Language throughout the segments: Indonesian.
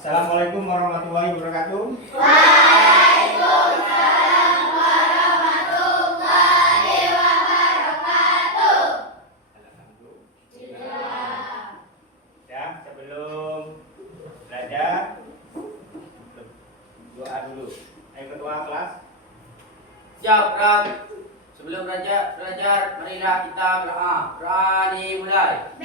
Assalamualaikum warahmatullahi wabarakatuh. Waalaikumsalam warahmatullahi wabarakatuh. Alhamdulillah. Ya, sebelum belajar doa dulu. Ayo ketua kelas. Siap, Ram. Sebelum belajar, marilah kita berdoa. Doa dimulai.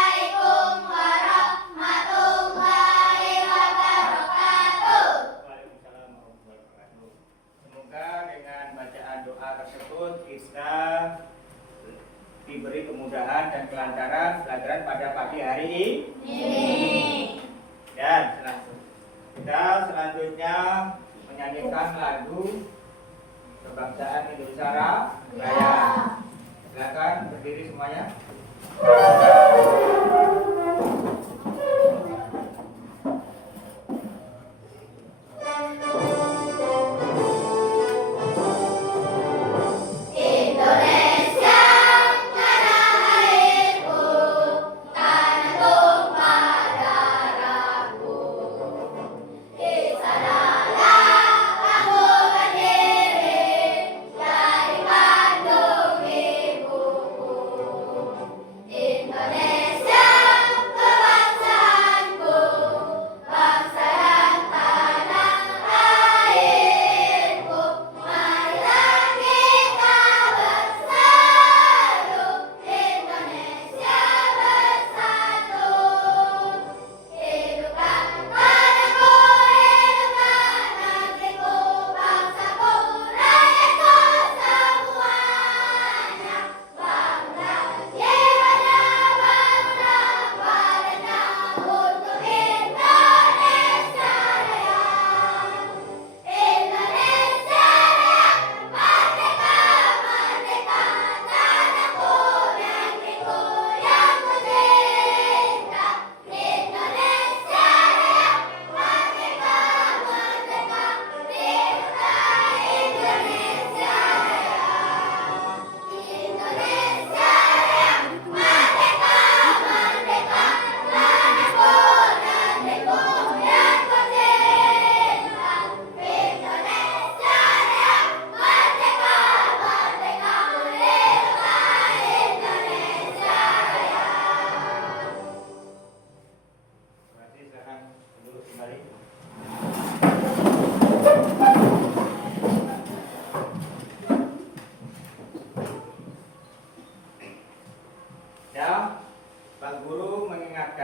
Waalaikumsalam warahmatullahi wabarakatuh. Semoga dengan bacaan doa tersebut kita diberi kemudahan dan kelancaran pelajaran pada pagi hari ini. Dan kita selanjutnya menyanyikan lagu kebangsaan Indonesia Raya. Silakan berdiri semuanya. Indonesia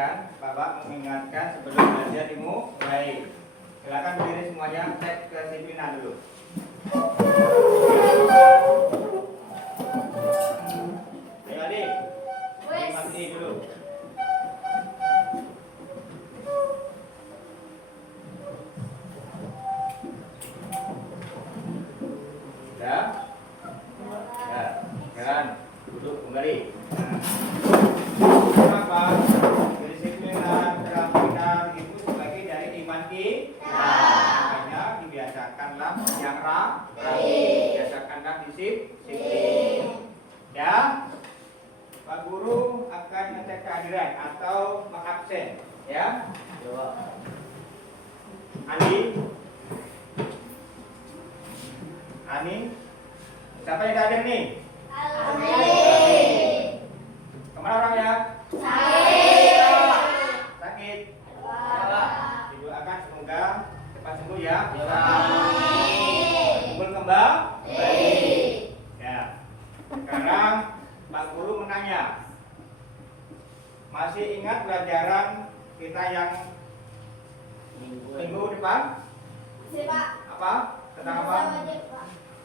mengingatkan, Bapak mengingatkan sebelum belajar dimulai. Silakan berdiri semuanya, cek kedisiplinan dulu. Ayo adik, mati dulu. Ya, ya, jalan, duduk kembali. Kenapa? Kedisiplinan, kerapihan itu sebagai dari iman kita. Makanya dibiasakanlah yang rapi, biasakanlah disiplin. Ya, Pak Guru akan ngecek kehadiran atau mengabsen. Ya, Ani, siapa yang hadir nih? Kemana orangnya? Sakit. Didoakan semoga cepat sembuh ya. Kumpul kembali. Ya. Sekarang Pak Guru menanya. Masih ingat pelajaran kita yang minggu depan? Apa? Tentang apa?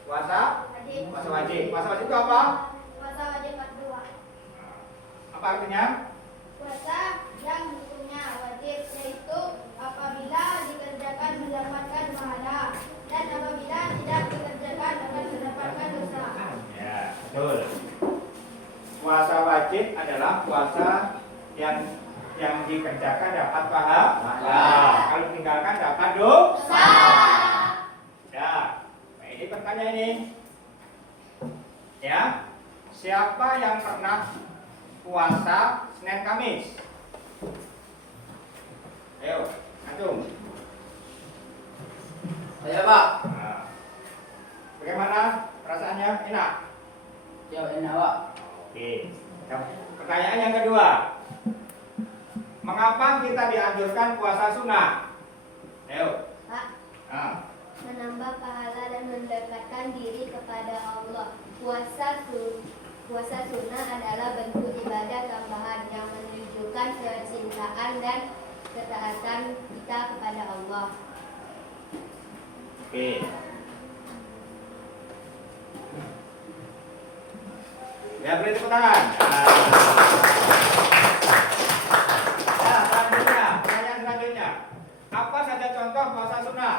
Puasa wajib. Puasa wajib itu apa? Puasa wajib part 2. Apa artinya? Puasa yang hukumnya wajib, yaitu apabila dikerjakan mendapatkan pahala dan apabila tidak dikerjakan akan mendapatkan dosa. Ya, betul. Puasa wajib adalah puasa yang dikerjakan dapat pahala. Kalau ditinggalkan dapat dosa. Ya. Nah, ini pertanyaan ini. Ya. Siapa yang pernah puasa Senin Kamis? Ayo, antum. Saya Pak. Nah, bagaimana perasaannya? Enak? Ya enak Pak. Oke. Pertanyaan yang kedua. Mengapa kita dianjurkan puasa sunnah? Ayo. Pak, Nah, menambah pahala dan mendekatkan diri kepada Allah. Puasa sunnah adalah bentuk ibadah tambahan yang menunjukkan kecintaan dan ketaatan kita kepada Allah. oke. Ya, beri tepuk tangan. Ya, selanjutnya, pertanyaan selanjutnya. Apa saja contoh puasa sunnah?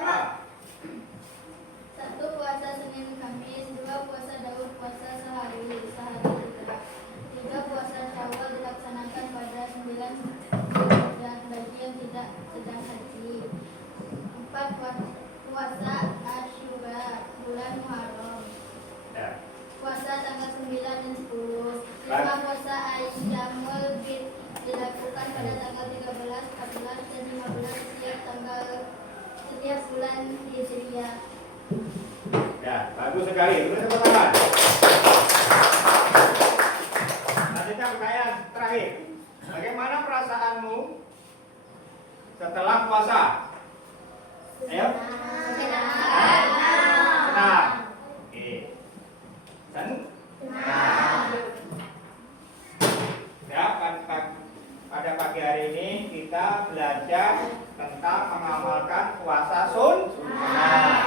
Ah, 1. Puasa Senin Kamis. 2. Puasa Daud, puasa sehari juga. 3. Puasa Syawal dilaksanakan pada 9 Zulhijjah bagi yang tidak sedang haji. 4. Puasa Asyura bulan Muharram. ya. Puasa tanggal 9 dan 10. 5. Puasa Ayyamul Bid dilakukan pada tanggal 13, 14, dan 15 setiap bulan Hijriah. Ya, bagus sekali. Beri tepuk tangan. Selanjutnya pertanyaan terakhir. Bagaimana perasaanmu setelah puasa? Ayo. Senang. Oke. Ya, pada pagi hari ini kita belajar tentang mengamalkan puasa sunnah.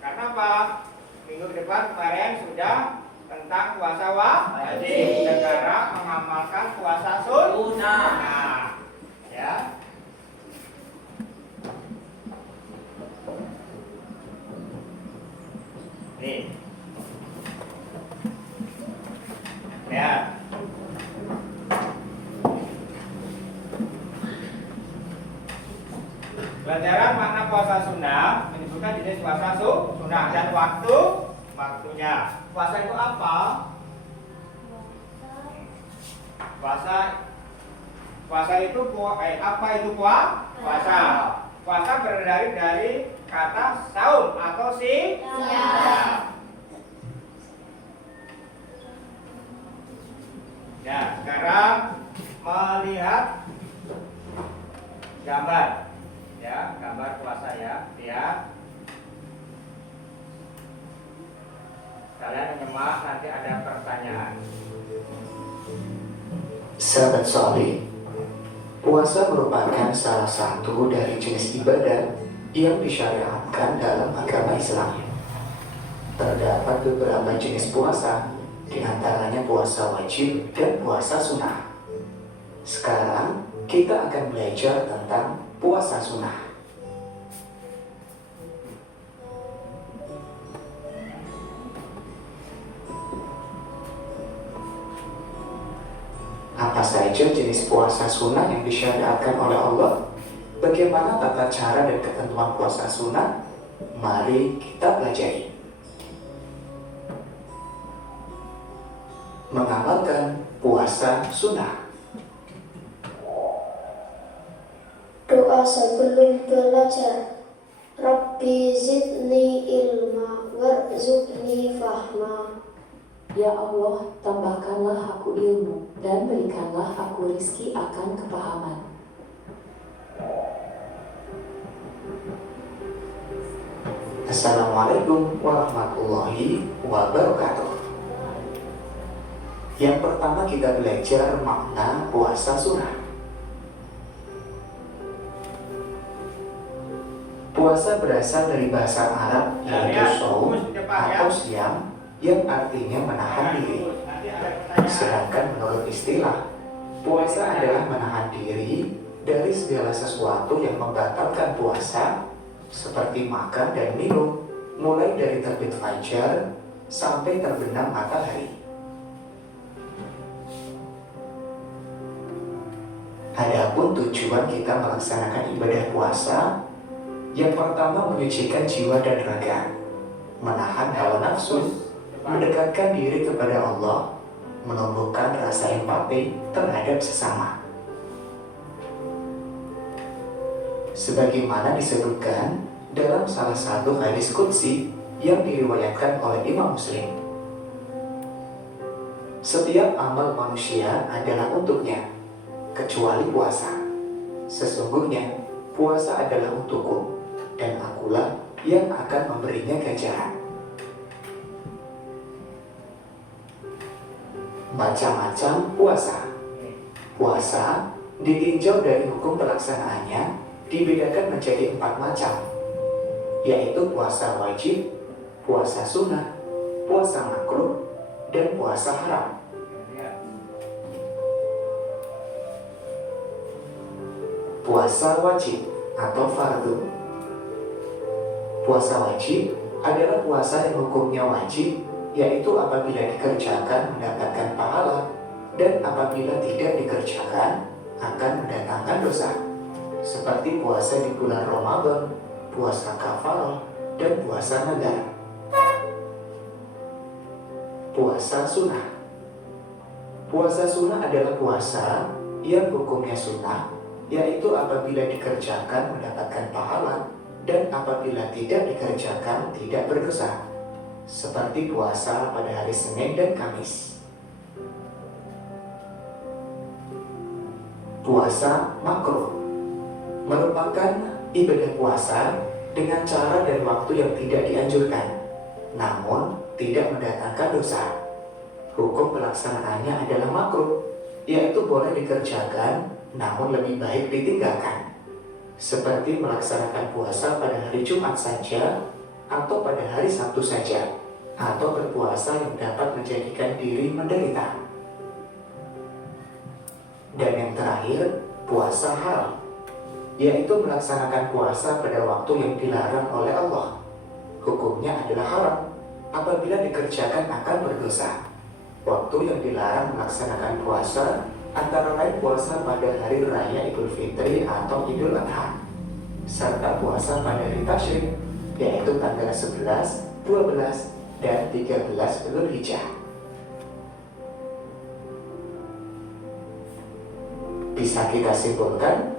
Karena apa? Minggu depan kemarin sudah tentang puasa wajib. Sekarang mengamalkan puasa sunnah. Ya. Nih. Ya. Pelajaran makna puasa sunnah menyebutkan jenis puasa sunnah dan waktunya. Puasa itu apa? Puasa itu apa itu puasa? Puasa berdari dari kata saum atau siap. Ya, sekarang melihat gambar. Ya, gambar puasa ya. Lihat. Kalian menyimak, nanti ada pertanyaan. Sahabat soleh, Puasa merupakan salah satu dari jenis ibadah yang disyariatkan dalam agama Islam. Terdapat beberapa jenis puasa, di antaranya puasa wajib dan puasa sunnah. Sekarang kita akan belajar tentang puasa sunnah. Apa saja jenis puasa sunnah yang disyariatkan oleh Allah? Bagaimana tata cara dan ketentuan puasa sunnah? Mari kita pelajari. Mengamalkan puasa sunnah. Doa sebelum belajar. Rabbi zidni ilma warzuqni fahma. Ya Allah, tambahkanlah aku ilmu dan berikanlah aku rizki akan kepahaman. Assalamualaikum warahmatullahi wabarakatuh. Yang pertama kita belajar makna puasa sunnah. Puasa berasal dari bahasa Arab yaitu shaum atau siam, yang artinya menahan diri. Sedangkan menurut istilah, puasa adalah menahan diri dari segala sesuatu yang membatalkan puasa, seperti makan dan minum, mulai dari terbit fajar sampai terbenam matahari. Adapun tujuan kita melaksanakan ibadah puasa, yang pertama menyucikan jiwa dan raga, menahan hawa nafsu, mendekatkan diri kepada Allah, menumbuhkan rasa empati terhadap sesama. Sebagaimana disebutkan dalam salah satu hadis qudsi yang diriwayatkan oleh Imam Muslim. Setiap amal manusia adalah untuknya, kecuali puasa. Sesungguhnya puasa adalah untukku, dan akulah yang akan memberinya ganjaran. Macam-macam puasa. Puasa ditinjau dari hukum pelaksanaannya dibedakan menjadi 4 macam, yaitu puasa wajib, puasa sunnah, puasa makruh, dan puasa haram. Puasa wajib atau fardu. Puasa wajib adalah puasa yang hukumnya wajib, yaitu apabila dikerjakan mendapatkan pahala, dan apabila tidak dikerjakan akan mendatangkan dosa, seperti puasa di bulan Ramadan, puasa kafarah, dan puasa nadar. Puasa sunnah. Puasa sunnah adalah puasa yang hukumnya sunnah, yaitu apabila dikerjakan mendapatkan pahala, dan apabila tidak dikerjakan tidak berdosa, seperti puasa pada hari Senin dan Kamis. Puasa makruh merupakan ibadah puasa dengan cara dan waktu yang tidak dianjurkan, namun tidak mendatangkan dosa. Hukum pelaksanaannya adalah makruh, yaitu boleh dikerjakan, namun lebih baik ditinggalkan, seperti melaksanakan puasa pada hari Jumat saja, atau pada hari Sabtu saja, atau berpuasa yang dapat menjadikan diri menderita. Dan yang terakhir, puasa haram, yaitu melaksanakan puasa pada waktu yang dilarang oleh Allah. Hukumnya adalah haram, apabila dikerjakan akan berdosa. Waktu yang dilarang melaksanakan puasa antara lain puasa pada hari raya Idul Fitri atau Idul Adha, serta puasa pada hari Tasyrik, yaitu tanggal 11, 12, dan 13 Dzulhijjah. Bisa kita simpulkan,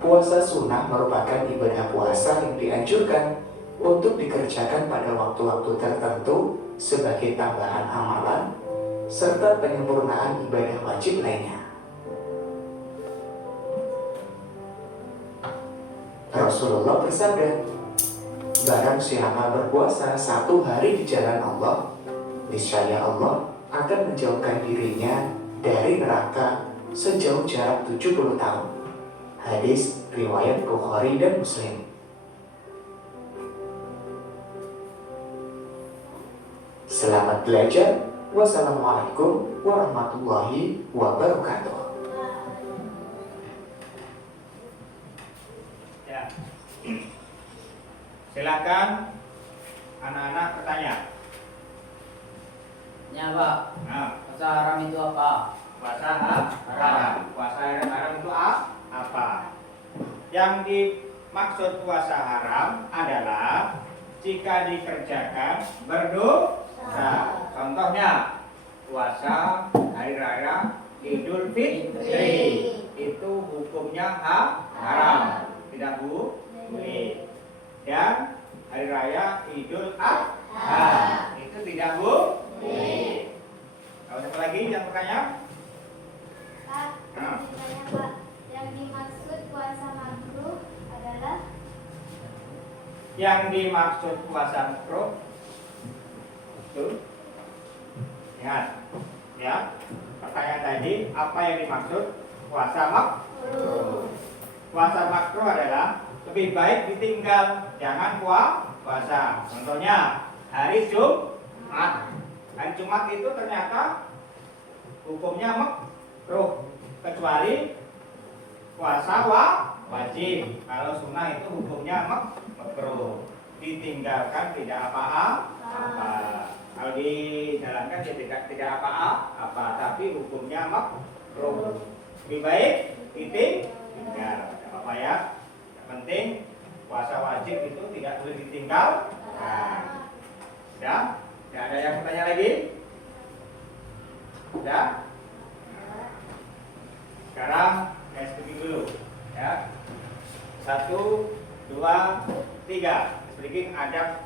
puasa sunnah merupakan ibadah puasa yang dianjurkan untuk dikerjakan pada waktu-waktu tertentu sebagai tambahan amalan, serta penyempurnaan ibadah wajib lainnya. Rasulullah bersabda, barang siapa berpuasa 1 hari di jalan Allah, niscaya Allah akan menjauhkan dirinya dari neraka sejauh jarak 70 tahun. Hadis riwayat Bukhari dan Muslim. Selamat belajar. Wassalamualaikum warahmatullahi wabarakatuh. Ya. Silakan anak-anak bertanya. Ya Pak, Nah, puasa haram itu apa? puasa haram. Puasa haram itu apa? Yang dimaksud puasa haram adalah jika dikerjakan berdosa. Contohnya puasa hari raya Idul Fitri itu hukumnya haram, tidak boleh. Dan hari raya Idul Adha itu tidak boleh. Kalau siapa lagi yang bertanya? Pak, ditanya Pak, yang dimaksud puasa makruh adalah Yang dimaksud puasa makruh itu ingat ya, pertanyaan tadi apa yang dimaksud puasa makruh? Puasa makruh adalah lebih baik ditinggal, jangan puasa. Contohnya hari Jumat. Hari Jumat itu ternyata hukumnya makruh kecuali puasa wajib. Kalau sunnah itu hukumnya makruh, ditinggalkan tidak apa-apa. Kalau dijalankan tidak apa-apa, tapi hukumnya makruh. Lebih baik ditinggal, tidak apa-apa ya. Yang penting puasa wajib itu tidak boleh ditinggal. Ya, tidak ada yang bertanya lagi? Ya. Sekarang saya speaking dulu, ya. 1, 2, 3. Speaking adab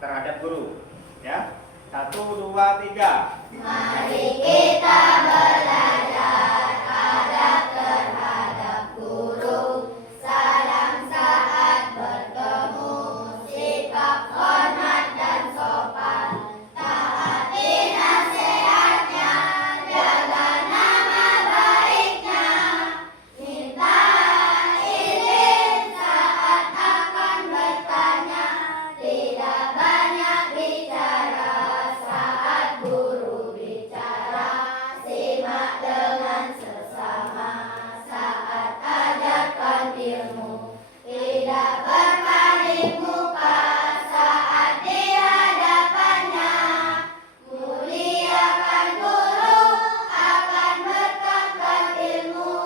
terhadap guru, ya. 1, 2, 3. Mari kita belajar adab terhadap guru. Salam saat bertemu, sikap hormat dan sopan. Taati nasihatnya, jaga nama baiknya. Minta izin saat akan bertanya. Tidak banyak bicara saat guru bicara. Simak dengan sesama saat ajarkan ilmu. Tidak berpaling muka saat di hadapannya. Muliakan guru akan berkahkan ilmu.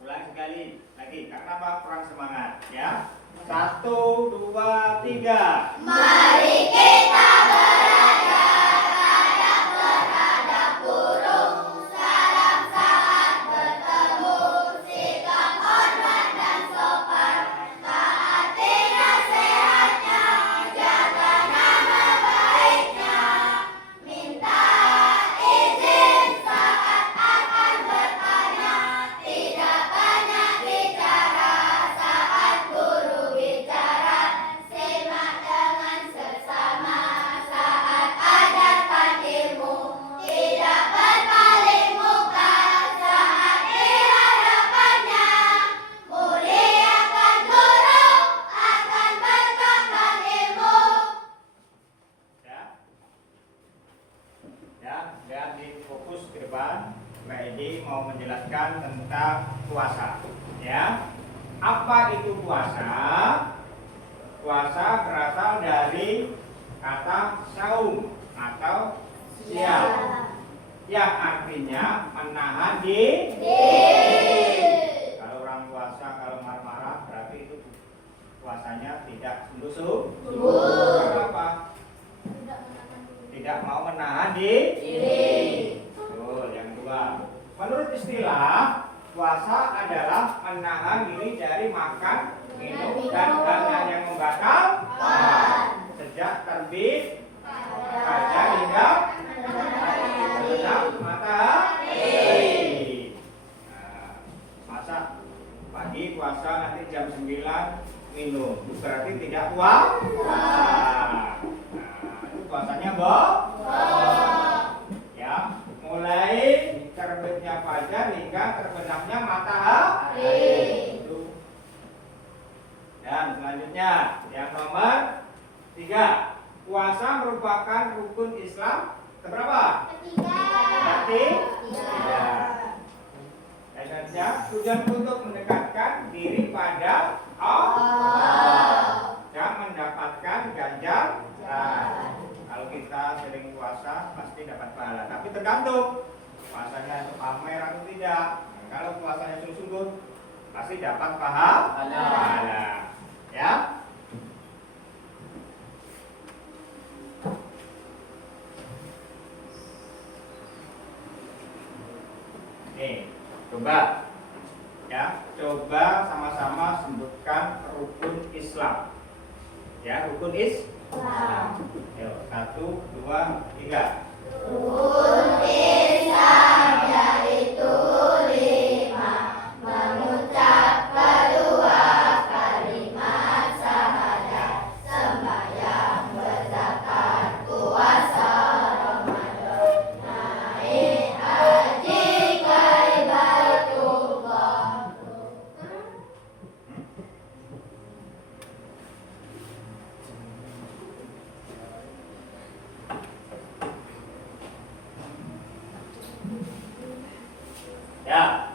Ulang sekali lagi karena apa? Kurang semangat, ya. 1, 2, 3. Mari kita belajar adab terhadap guru. Salam saat bertemu, sikap hormat dan sopan. Taati nasihatnya, jaga nama baiknya. Minta izin saat akan bertanya. Tidak banyak bicara saat guru bicara. Simak dengan sesama saat ajarkan ilmu. Tidak berpaling muka saat di hadapannya. Muliakan guru akan berkahkan ilmu. Ya. Ya, dan difokus ke depan. Mbak Edi mau menjelaskan tentang puasa, ya. Apa itu puasa? Puasa berasal dari kata saum atau siap, yang artinya menahan diri. Kalau orang puasa kalau marah-marah berarti itu puasanya tidak sungguh-sungguh. Kenapa? Tidak mau menahan diri. Betul. Yang kedua, menurut istilah puasa adalah menahan diri dari makan, minum, dan hal yang membatalkan sejak terbit fajar hingga terbenam matahari. Nah, masa pagi puasa nanti jam 9 minum, berarti tidak puasa. Nah, itu puasanya ya, mulai terbitnya fajar hingga terbenamnya matahari. Selanjutnya, yang nomor 3. Puasa merupakan rukun Islam keberapa? Ketiga. Selanjutnya, tujuan untuk mendekatkan diri pada Allah dan mendapatkan ganjaran. Kalau kita sering puasa pasti dapat pahala, tapi tergantung puasanya itu pamer atau tidak. Kalau puasanya sungguh-sungguh pasti dapat pahala. Ya. Nih, coba ya, coba sama-sama sebutkan rukun Islam. Ya, rukun Islam. Yuk, 1, 2, 3. Rukun Islam yaitu 5. Mengucap kedua kalimat syahadat, sembahyang, berzakat, puasa Ramadan, naik haji ke Baitullah. Ya.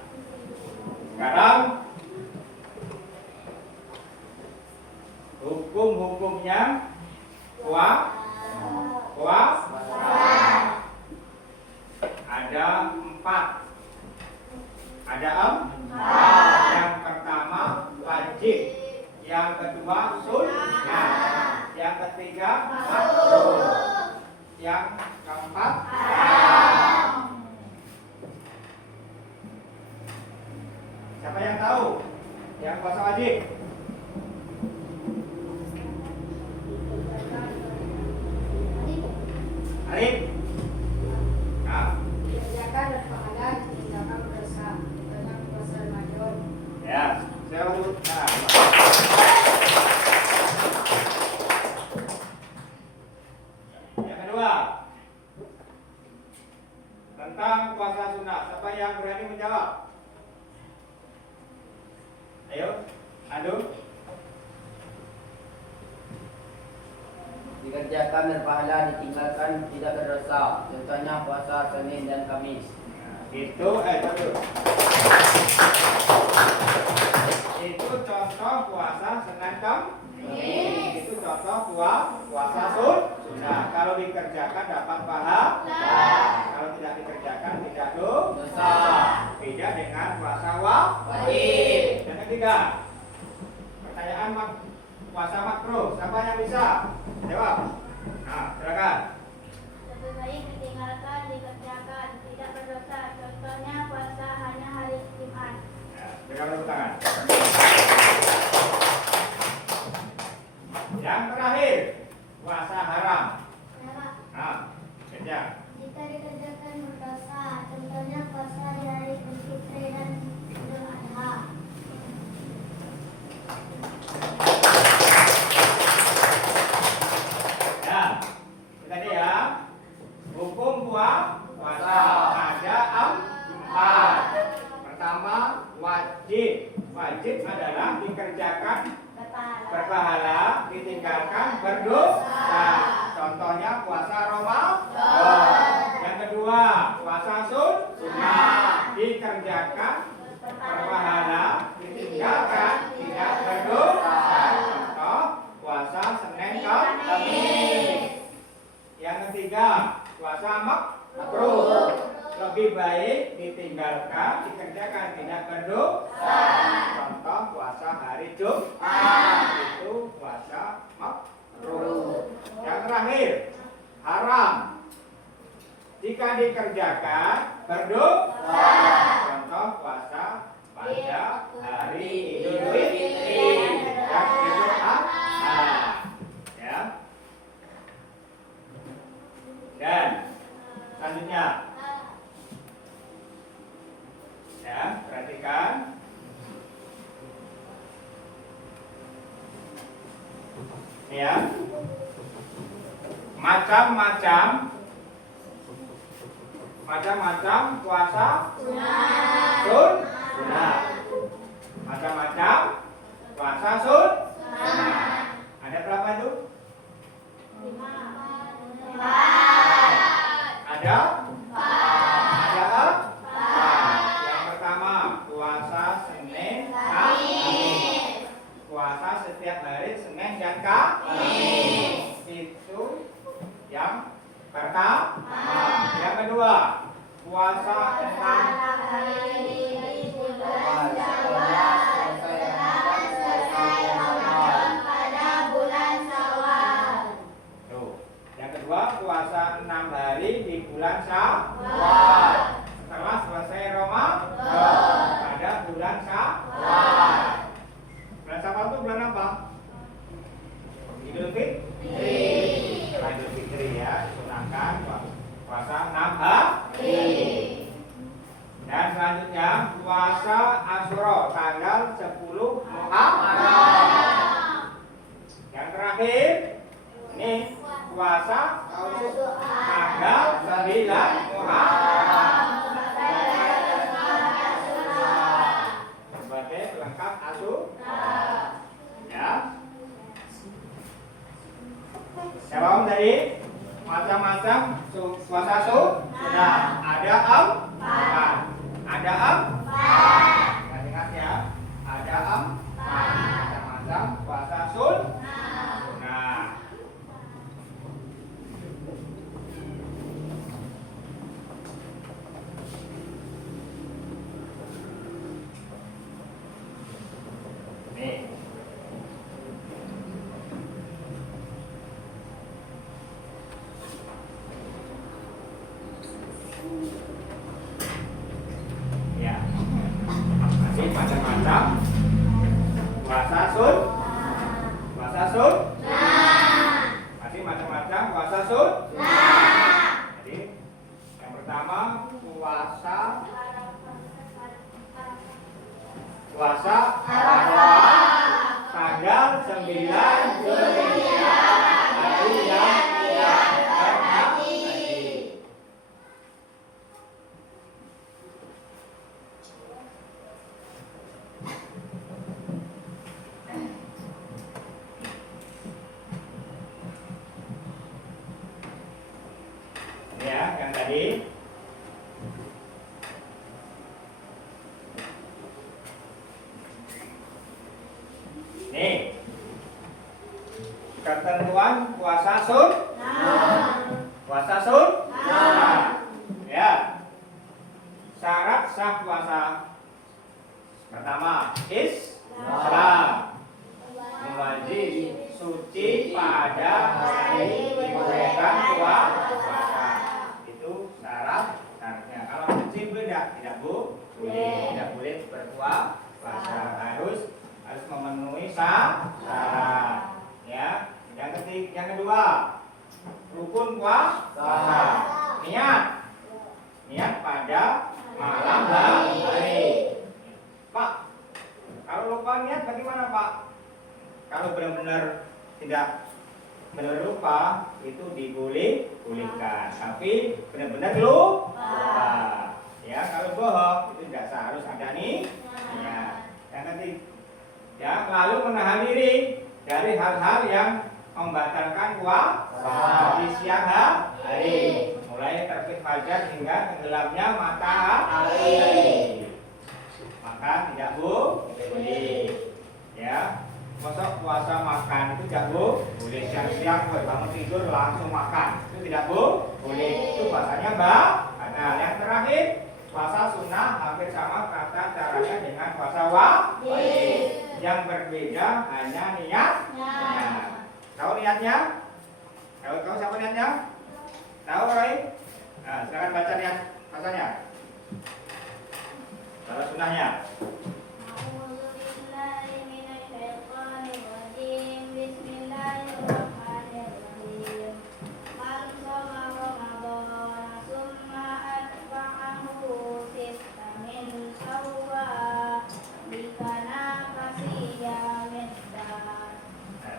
Sekarang hukum-hukumnya puasa ada 4. Ada 4. Yang pertama wajib, yang kedua sunnah, yang ketiga makruh, yang keempat haram. Siapa yang tahu yang puasa wajib? Arif? Nah, Dikerjakan dan pahala ditinggalkan berdosa. Banyak puasa Ramadan. ya, saya urut. Nah, yang kedua tentang puasa sunnah. Siapa yang berani menjawab? Ayo, adu. Dikerjakan dan pahala, ditinggalkan tidak berdosa. Contohnya puasa Senin dan Kamis. Itu contoh puasa Senin Kamis. Itu contoh puasa sunnah. Kalau dikerjakan dapat pahala. Kalau tidak dikerjakan tidak dosa. Beda dengan puasa wajib. Yang ketiga, pertanyaan puasa makruh. Siapa yang bisa jawab? Nah, silakan. Lebih baik ditinggalkan, dikerjakan, tidak berdosa. Contohnya puasa hanya hari Jumat. Ya, berikan tepuk tangan. Yang terakhir, puasa haram. Nah, kerja. Jika dikerjakan berdosa, contohnya puasa di hari Idul Fitri dan Idul Adha. Ya, tadi ya. Hukum puasa ada 4. Pertama, wajib. Wajib adalah dikerjakan berpahala, ditinggalkan berdosa. Contohnya puasa Ramadan. Yang kedua, puasa sunnah, dikerjakan berpahala, ditinggalkan tidak berdosa. Contoh puasa Senin Kamis. Yang ketiga, puasa makruh, lebih baik ditinggalkan, dikerjakan tidak berdosa. Contoh puasa hari Jumat, itu puasa makruh. Yang terakhir, haram, jika dikerjakan berdosa. Contoh puasa pada hari Idul Fitri dan Idul Adha. Ya. Dan selanjutnya, ya, perhatikan. Ini ya, macam-macam puasa sunnah. Macam-macam puasa sunnah. Itu yang pertama. Yang kedua, puasa 6 Tuh. Yang kedua, puasa 6 hari di bulan Syawal. Setelah selesai Ramadan pada bulan Syawal. Bulan Syawal itu bulan apa? Idul Fitri. Idul Fitri ya, disunahkan puasa 6 hari. Dan selanjutnya puasa Asyura tanggal 10 Muharram. Yang terakhir ini puasa tanggal 9 Muharram. Sebagai pelengkap Asyura. Ya. Siapa tadi? Macam-macam puasa sunnah. Ada empat. Ada empat. Ingat ya. Ada empat. Macam-macam puasa sunnah. Nih. Ya. Masih macam-macam puasa sunnah. Masih macam-macam puasa sunnah. Jadi yang pertama puasa Arafah tanggal 9 Zulhijjah hari yang haji. Ya, yang tadi nih ketentuan puasa sunnah. Ya. Syarat sah puasa pertama Islam, wajib suci pada hari menunaikan puasa. Itu syaratnya. Kalau suci beda, tidak boleh berpuasa. Harus memenuhi syarat. Ya. Yang kedua, rukun puasa. Niat pada malam hari. Pak, kalau lupa niat bagaimana Pak? Kalau benar-benar tidak benar lupa itu dibolehkan, tapi benar-benar lupa. Ya, kalau bohong itu tidak sah, harus ada nih. Ya. Yang ketiga, ya, lalu menahan diri dari hal-hal yang membatalkan puasa di siang hari, mulai terbit fajar hingga tenggelamnya matahari. Maka tidak boleh. Ya, masa puasa makan itu tidak boleh. Siang-siang bangun tidur langsung makan itu tidak boleh. Itu puasanya Nah, yang terakhir puasa sunnah hampir sama kata caranya dengan puasa wajib. Yang berbeda hanya niatnya. Tahu niatnya? Tahu siapa niatnya? Tahu Roy? Nah, silakan baca niat puasanya. Kalau sunnahnya.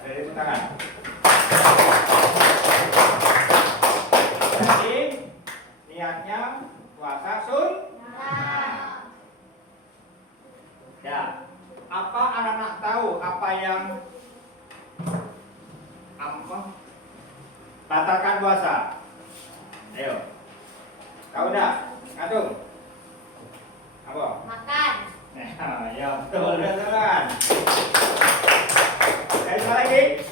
Dari tangan. Jadi niatnya puasa sunnah. Ya, apa anak-anak tahu apa yang batalkan puasa? Ayo, tahu dah? Ngatung. Apa? Makan. Ya betul kan? Sekali lagi.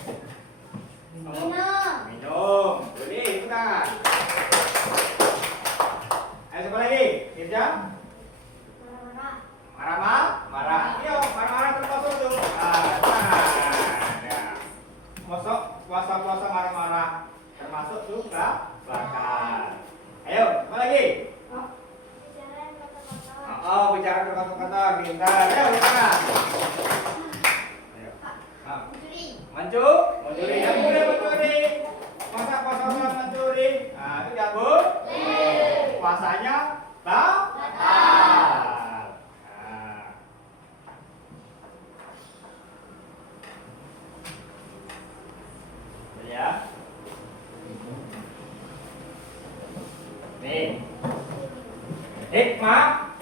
Ayo, sekarang. Ayo. Ah. Mencuri. Yang boleh mencuri. Masa puasa orang mencuri? Nah, itu ya Bu. Puasanya batal. Nah. Ya. Nih. Hikmah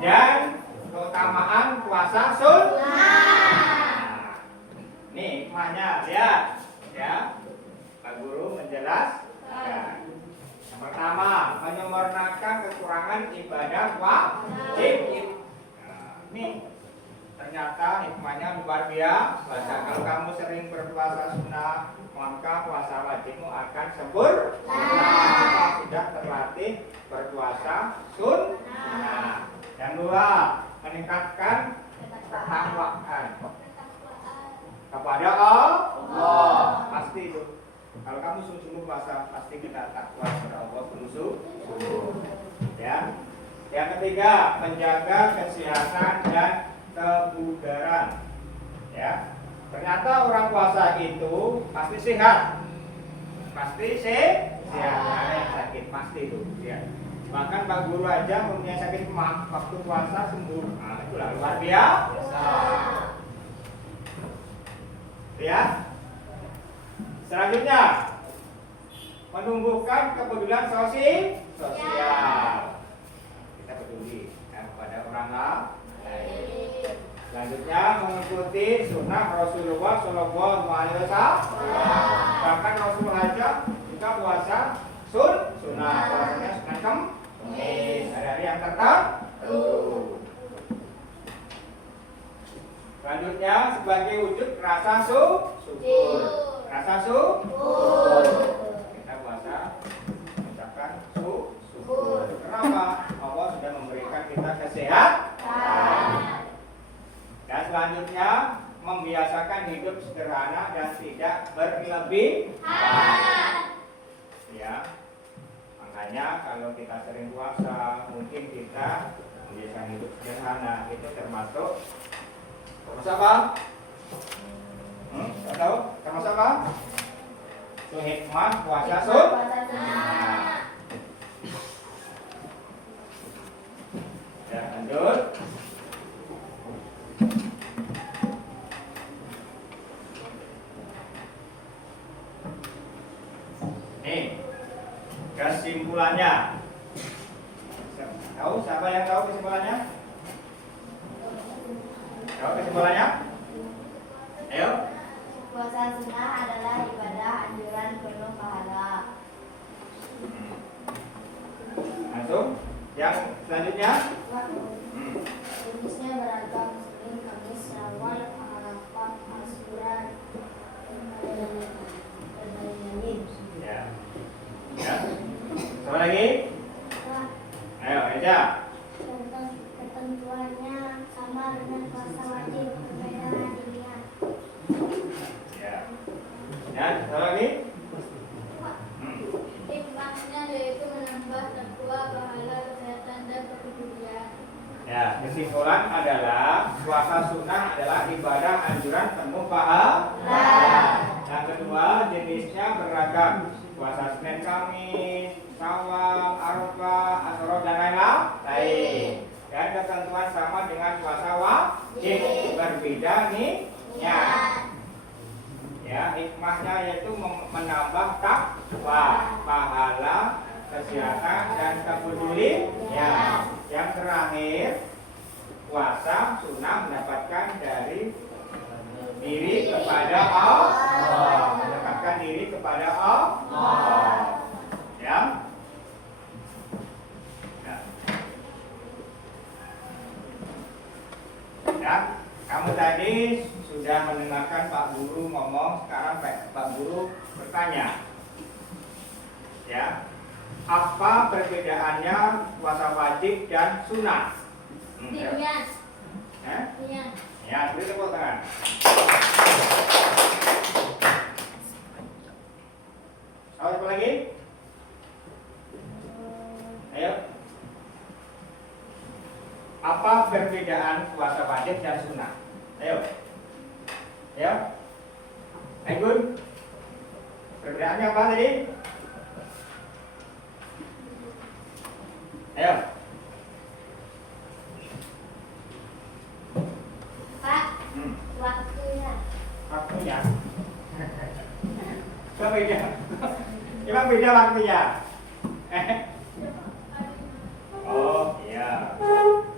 dan keutamaan puasa sunnah. Nih hikmahnya, lihat ya. Pak Guru menjelaskan. Yang pertama, menyempurnakan kekurangan ibadah wajib. Nah, ini ternyata hikmahnya luar biasa. Kalau kamu sering berpuasa sunnah, maka puasa wajibmu akan sempurna. Maka sudah terlatih berpuasa sunnah. Yang dua, meningkatkan ketakwaan kepada Allah. Pasti itu. Kalau kamu sungguh-sungguh puasa, pasti kita takwa kepada Allah sungguh-sungguh. Ya. Yang ketiga, menjaga kesehatan dan kebugaran. Ya. Ternyata orang puasa itu pasti sehat. Pasti sehat. Ada yang sakit pasti itu. Ya. Bahkan Pak Guru aja mempunyai sakit emah waktu puasa sembuh. Nah, itulah luar biasa. Ya. Selanjutnya, menumbuhkan kepedulian sosial. Kita peduli kepada orang lain. Selanjutnya, mengikuti sunnah Rasulullah Shallallahu Alaihi Wasallam. Bahkan Rasul aja juga puasa sunnah. Puasanya sunnah Kamis. Ada hari yang tertentu. Selanjutnya, sebagai wujud rasa syukur. Rasa syukur. Kita puasa mengucapkan syukur. Kenapa? Allah sudah memberikan kita kesehatan. Dan selanjutnya membiasakan hidup sederhana dan tidak berlebihan. Ya. Makanya kalau kita sering puasa, mungkin kita membiasakan hidup sederhana. Itu termasuk apa? Nggak tahu? Termasuk apa? Itu hikmah puasa sunnah. Ya, lanjut. Nih, kesimpulannya. Tahu? Siapa yang tahu kesimpulannya? Tahu kesimpulannya? Ayo. Puasa sunnah adalah ibadah anjuran penuh pahala. Langsung. Yang selanjutnya. Jenisnya beragam: Senin, Kamis, Syawal, Arafah, Asyura, dan lain-lain. Ya. Ya. Sama lagi? Ayo, Eja. Ketentuannya sama dengan puasa wajib, berbeda dirinya. Ya. Ya, sama lagi? Hikmahnya yaitu menambah takwa, pahala, kesehatan, dan kepedulian. Ya, kesimpulan adalah puasa sunnah adalah ibadah anjuran penuh pahala. Yang kedua, jenisnya beragam. Puasa Senin, Kamis, Syawal, Arafah, Asyura, dan lain-lain. Dan ketentuan sama dengan puasa wajib, berbeda niat. Ya, hikmahnya yaitu menambah takwa, pahala, kesehatan, dan kepedulian. Yang terakhir, puasa sunnah mendapatkan dari diri kepada Allah, mendekatkan diri kepada Allah. Ya. Ya, kamu tadi sudah mendengarkan Pak Guru ngomong, sekarang Pak Guru bertanya. Ya. Apa perbedaannya puasa wajib dan sunnah? Niat. Niat. Ya, beri tepuk tangan. Apa lagi? Ayo. Apa perbedaan puasa wajib dan sunnah. Ayo. Ya. Gun. Perbedaannya apa tadi? Ayo. Pak, waktunya. Waktunya. Beda. Emang beda waktunya. Oh iya.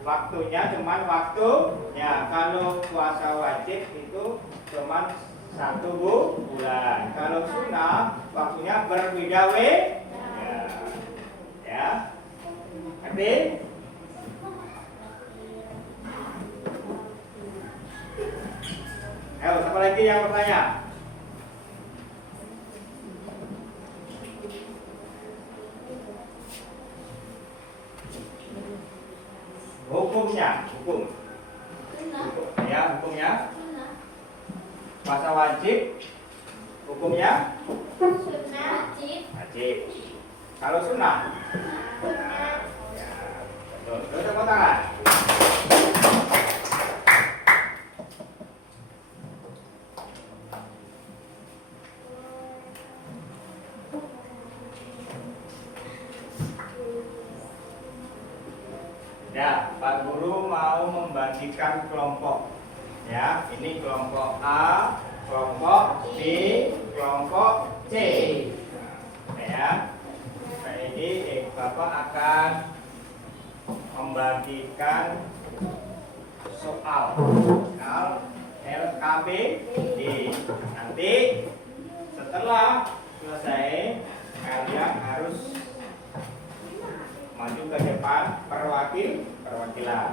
Waktunya cuman waktunya. Kalau puasa wajib itu cuman 1 bulan. Kalau sunnah waktunya berbeda ya. Ngerti? Ayo, siapa lagi yang bertanya? Hukum. Ya, hukumnya. Puasa wajib. Hukumnya? Wajib. Kalau sunnah? Ya, betul. Tepuk tangan. Ya, Pak Guru mau membagikan kelompok. Ya, ini kelompok A, kelompok B, kelompok C. Ya, nah ini Bapak akan membagikan soal LKPD. Nanti setelah selesai kalian harus maju ke depan perwakilan.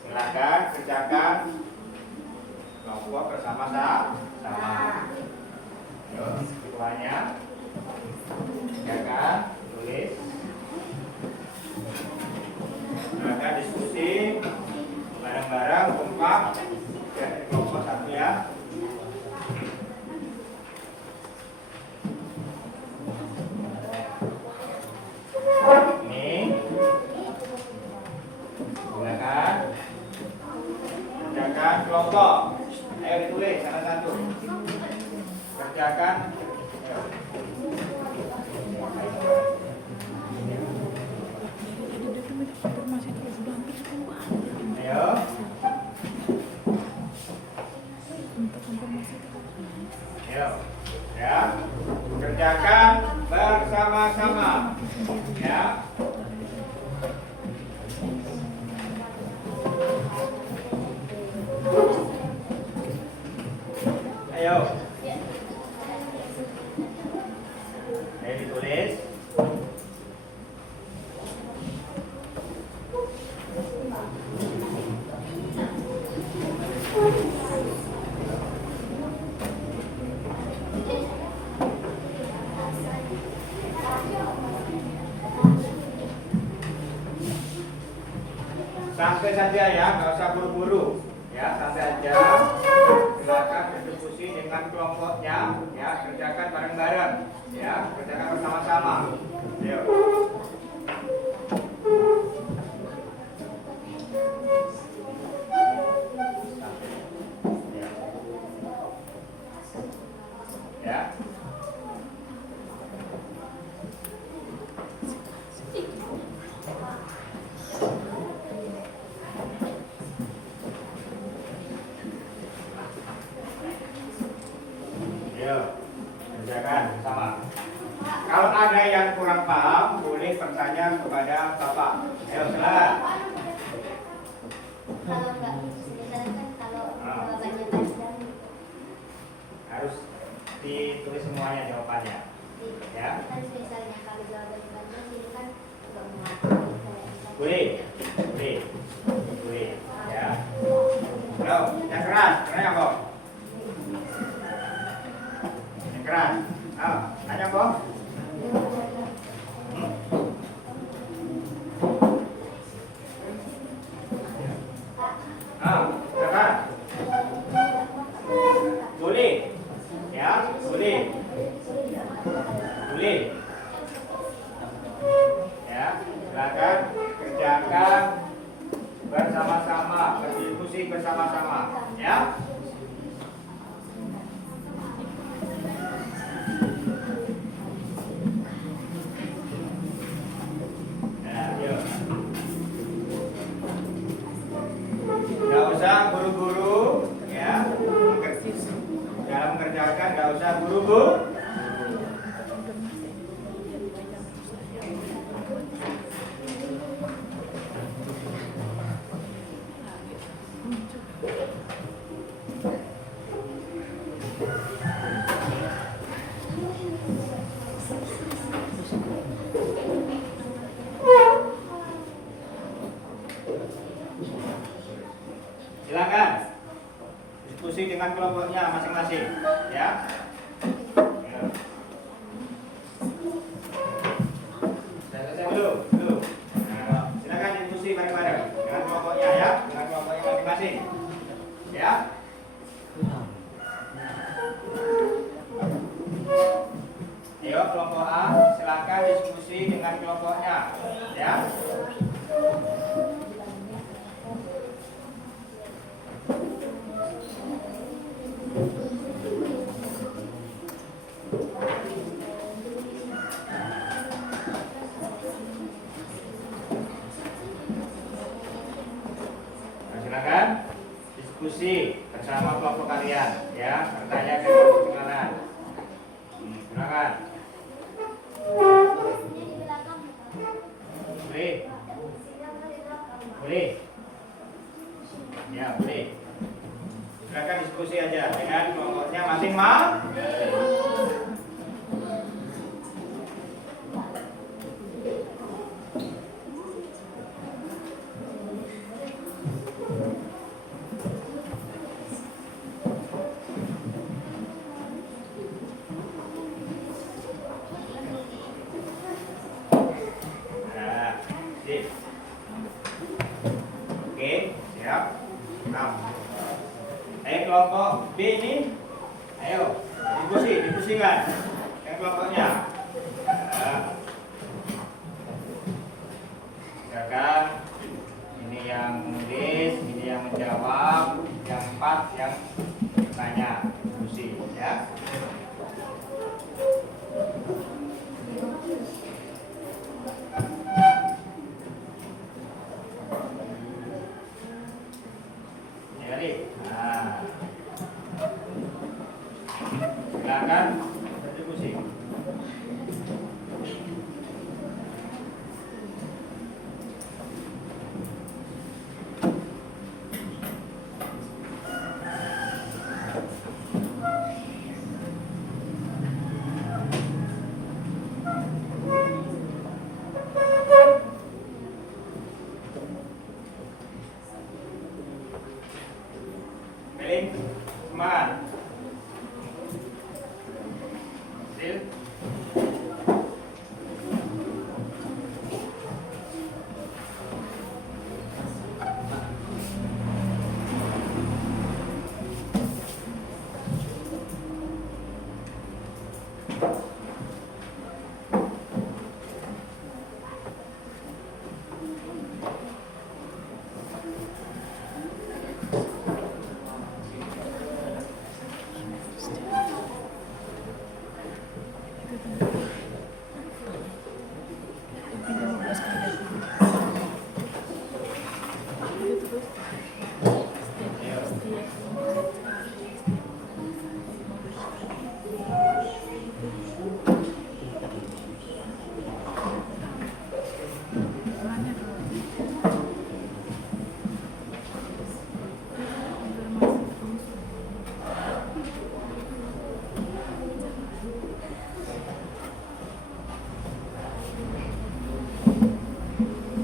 Silakan kerjakan kelompok bersama-sama. Yuk, semuanya kerjakan, tulis. Silakan diskusi bareng-bareng, kompak dari kelompok 1 ya. Ini silakan kerjakan kelompok. Ayo ditulis salah satu. Kerjakan. Ayo. Ayo. Ya. Kerjakan bersama-sama. Ya. Ayo. Ayo ditulis. Santai saja ya, nggak usah buru-buru. Ya, santai aja. Silakan berdiskusi dengan kelompoknya. Ya, kerjakan bareng-bareng. Ya, kerjakan bersama-sama. Ayo. Ya. Kerjakan sama. Kalau ada yang kurang paham, boleh bertanya kepada Bapak. Ayo, silakan. Kalau enggak, misalnya kan kalau jawabannya panjang, Harus ditulis semuanya jawabannya. Ya. kan misalnya kalau jawabannya panjang ini kan enggak mengakui kayak Boleh. Ya. Ayo, yang keras. Tanya kok. Yang keras. Ayo, tanya kok. Silakan. Boleh. Ya, boleh. Ya, silakan kerja bersama-sama, ya. Nggak usah buru-buru, ya. Dalam mengerjakan nggak usah buru-buru. Silakan diskusi dengan kelompoknya masing-masing, ya. Dulu. Nah, silakan diskusi bareng-bareng dengan kelompoknya, ya, dengan kelompoknya masing-masing, ya. Ayo kelompok A, silakan diskusi dengan kelompoknya, ya. Silakan diskusi bersama kelompok kalian, ya, bertanya ke kenalan. Silakan. Boleh. Ya, boleh. Silakan diskusi aja dengan kelompoknya masing-masing. Oke, siap. Nah, kelompok B ini, ayo diskusikan yang kelompoknya. Silakan. Ini yang menulis, ini yang menjawab, yang 4 yang bertanya, diskusi, ya. Nah, silakan berdiskusi. Semangat. Sil.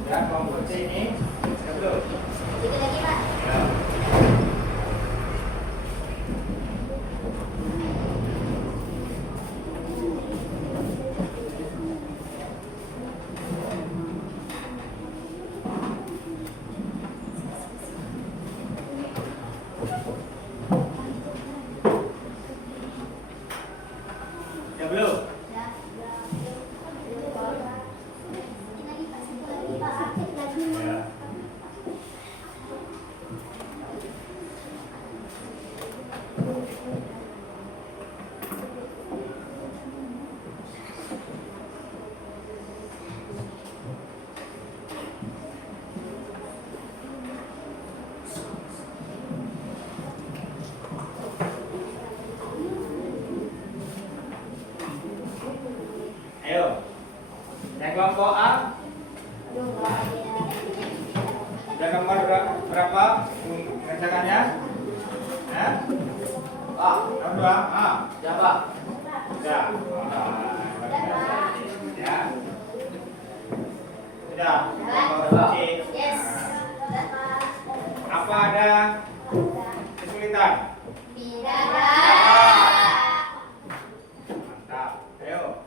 Ya, kelompok C ini, ya belum? Sedikit lagi, Pak. Ya. Ya belum? Ya. Sedikit lagi, Pak. Satu lagi, Pak. Aktif lagi. Ya. Ada nomor berapa mengerjakannya? Nomor 2. Siapa? Sudah. Ya. Sudah. Nomor C. Yes. Apa ada kesulitan? Tidak ada. Mantap. Ayo.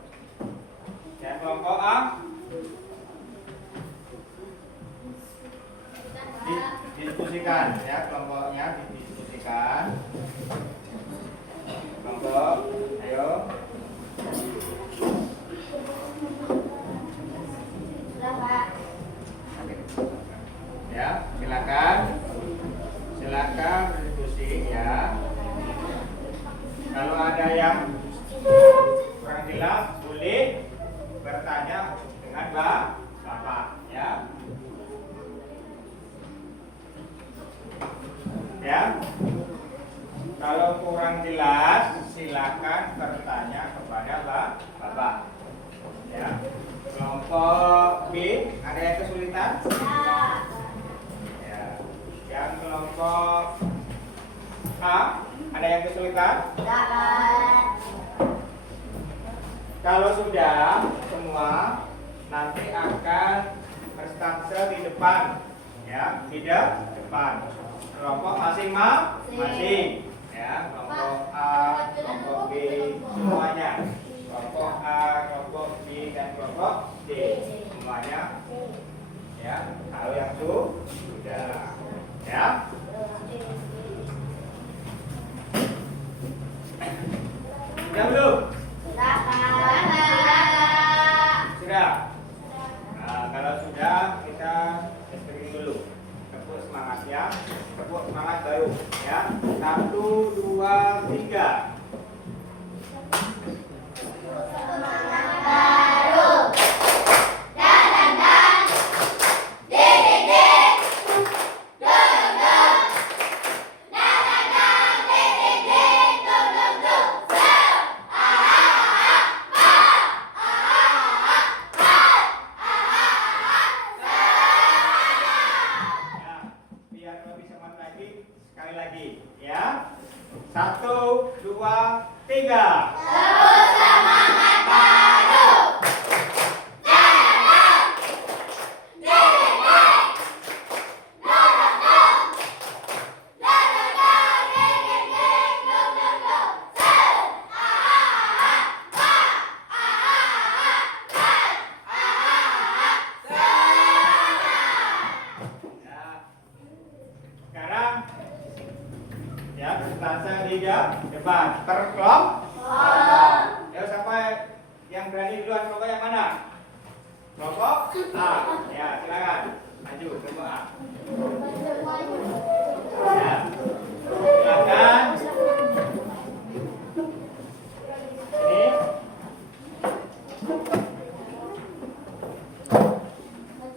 Yang kelompok A didiskusikan ya, kelompoknya didiskusikan. Kelompok, ayo. Sudah, Pak. Ya, silakan berdiskusi ya. Kalau ada yang kurang jelas boleh bertanya dengan Bapak ya. Ya. Kalau kurang jelas silakan bertanya kepada Bapak. Ya. Kelompok B ada yang kesulitan? Ya. Yang kelompok A ada yang kesulitan? Kalau sudah semua nanti akan persentase di depan ya, di depan. Kelompok masing-masing ya, kelompok A, kelompok B semuanya. Kelompok A, kelompok B dan kelompok D semuanya ya. Kalau yang sudah ya. Sudah belum? Sudah, Pak. Sudah. Nah, kalau sudah kita screening dulu. Tepuk semangat ya. Tepuk semangat baru ya. 1, 2, 3. Baru. Dan. Dek. Dong. Ya, biar lebih semangat lagi sekali lagi ya. 1, 2, 3. Tepuk semangat baru. Ya. Sekarang ya persentase di depan per kelompok. Ya, sampai yang berani duluan kelompok yang mana? Kelompok A. Ya, silakan. Maju kelompok A. Ya. Silakan. Ini.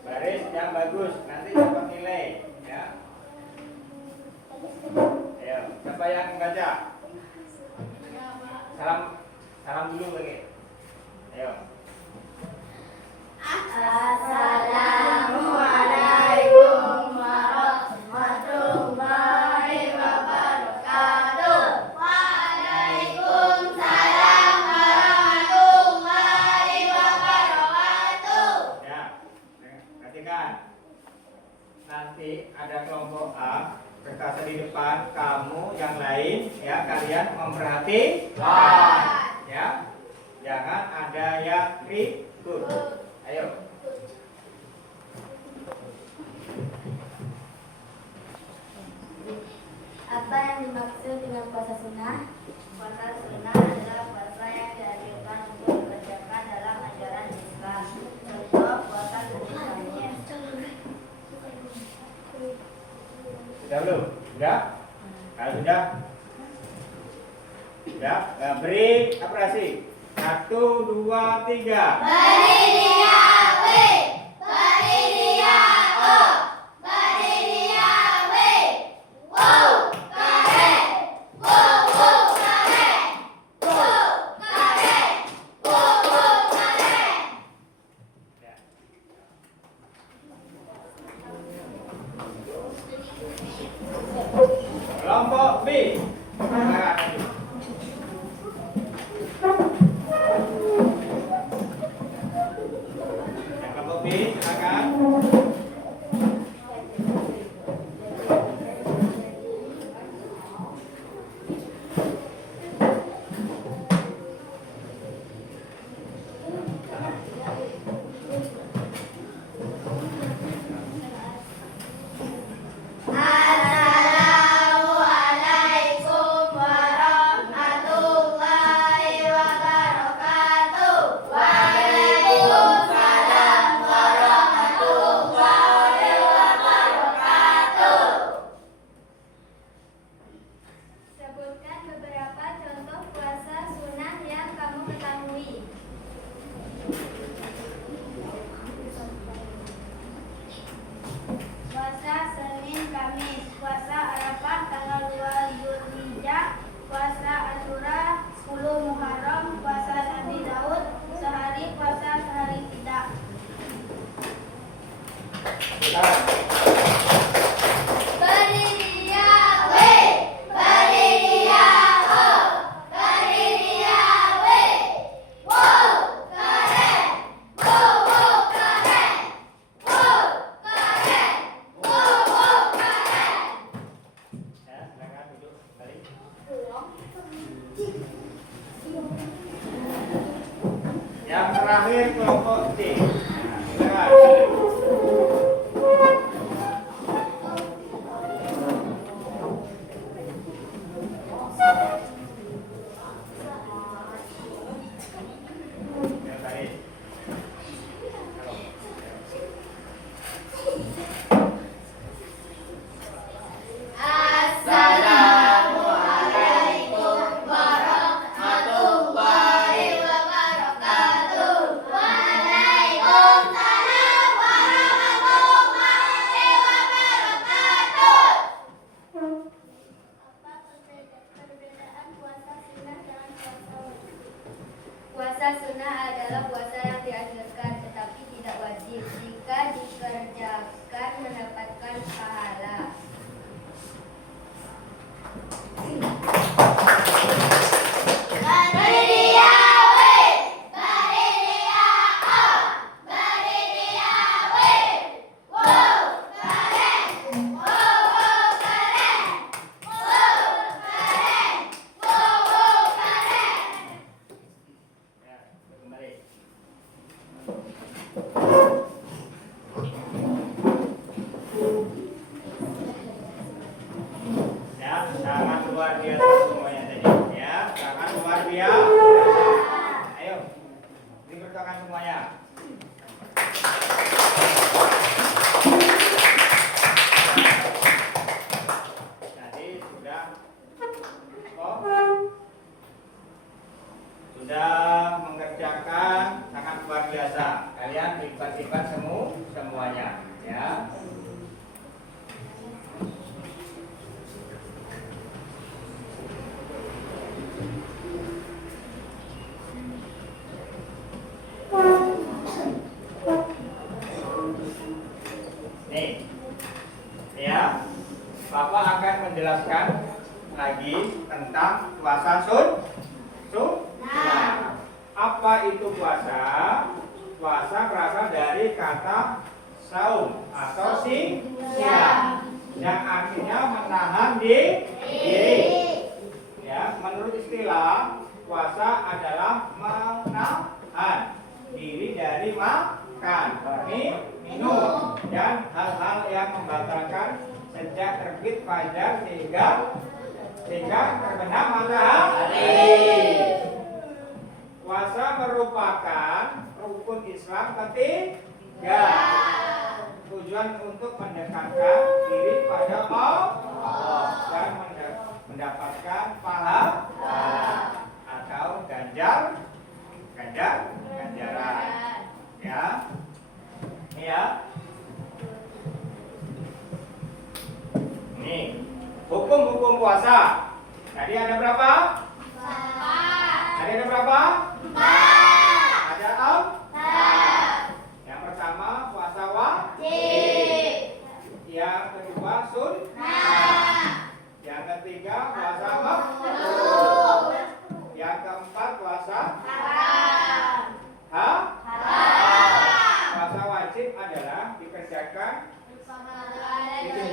Baris yang bagus, nanti dapat nilai ya. Ayo, siapa yang baca? Salam dulu lagi. Ayo. Assalamualaikum warahmatullahi wabarakatuh. Waalaikumsalam warahmatullahi wabarakatuh. Ya, perhatikan. Nanti ada kelompok A berkata di depan, kamu yang lain ya, kalian memperhatikan ya. Jangan ada yang ribut. Ayo. Apa yang dimaksud dengan puasa sunnah? Puasa sunnah adalah puasa yang dianjurkan untuk dikerjakan dalam ajaran Islam. Contoh puasa Senin. Sudah belum? Sudah? Kalau sudah? Sudah? Beri apresiasi. 1, 2, 3. Ya. Kelompok B. Silakan. Kelompok B, silakan. Assalamualaikum warahmatullahi wabarakatuh. Waalaikumsalam warahmatullahi wabarakatuh. Sebutkan beberapa contoh puasa sunnah yang kamu ketahui. Puasa Senin Kamis, puasa Arafah tanggal 2 Zulhijjah, puasa Asyura 10 Muharram, puasa Nabi Daud sehari puasa sehari tidak. Beri dia W, beri dia O, beri dia W. Wow, keren. Wow, keren. Wow, keren. Wow, keren. Ya, silakan duduk kembali. Yang terakhir kelompok D. Silakan. Yang tadi. Assalamualaikum warahmatullahi wabarakatuh. Waalaikumsalam warahmatullahi wabarakatuh. Apa perbedaan puasa sunnah dengan puasa wajib? Puasa sunnah adalah puasa yang dianjurkan tetapi tidak wajib. Jika dikerjakan mendapatkan pahala. Beri dia W, beri dia O, beri dia W. Wow, keren. Wow, keren. Wow, keren. Wow, keren. Ya, kembali. Ya, sangat luar biasa semuanya tadi. Ya, sangat luar biasa. Ayo, beri tangan semuanya. Tadi sudah mengerjakan sangat luar biasa. Kalian lipat-lipat semuanya, ya. Nih, ya, Bapak akan menjelaskan lagi tentang puasa sunnah. Apa itu puasa? Puasa berasal dari kata saum atau siam, yang artinya menahan diri. Ya, menurut istilah puasa adalah menahan diri dari makan, minum, dan hal-hal yang membatalkan sejak terbit fajar sehingga terbenam matahari. Puasa merupakan rukun Islam ketiga. Tujuan untuk mendekatkan diri pada Allah dan mendapatkan pahala atau ganjaran. Ya. Ini ya. Nih, hukum-hukum puasa. Tadi ada berapa? Tadi ada berapa? Ada 4. Yang pertama puasa wajib. Yang kedua sunnah. Yang ketiga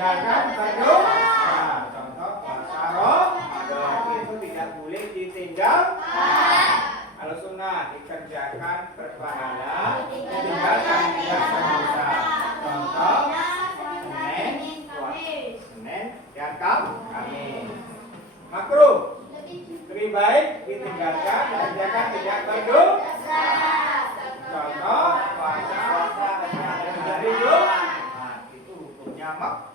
tinggalkan berdoa. Contoh puasa Ramadan itu tidak boleh ditinggal. Kalau sunnah dikerjakan berpahala, ditinggalkan tidak berdosa. Contoh Senin dan Kamis. Makruh lebih baik ditinggalkan, dikerjakan tidak berdosa. Contoh puasa hari Jumat itu hukumnya makruh.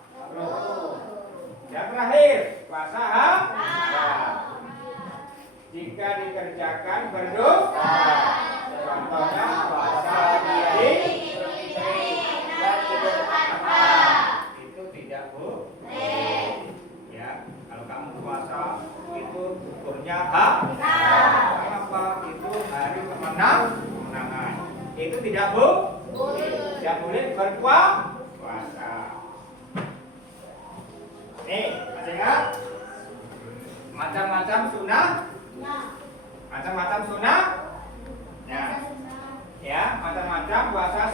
Yang terakhir puasa Ramadan jika dikerjakan berdosa. Contohnya puasa hari itu tidak boleh. Ya, kalau kamu puasa itu hukumnya kenapa? Itu hari kemenangan. Itu tidak boleh. Tidak boleh berpuasa. Nih, masih ingat? Macam-macam sunnah. Macam-macam sunnah. Ya, macam-macam puasa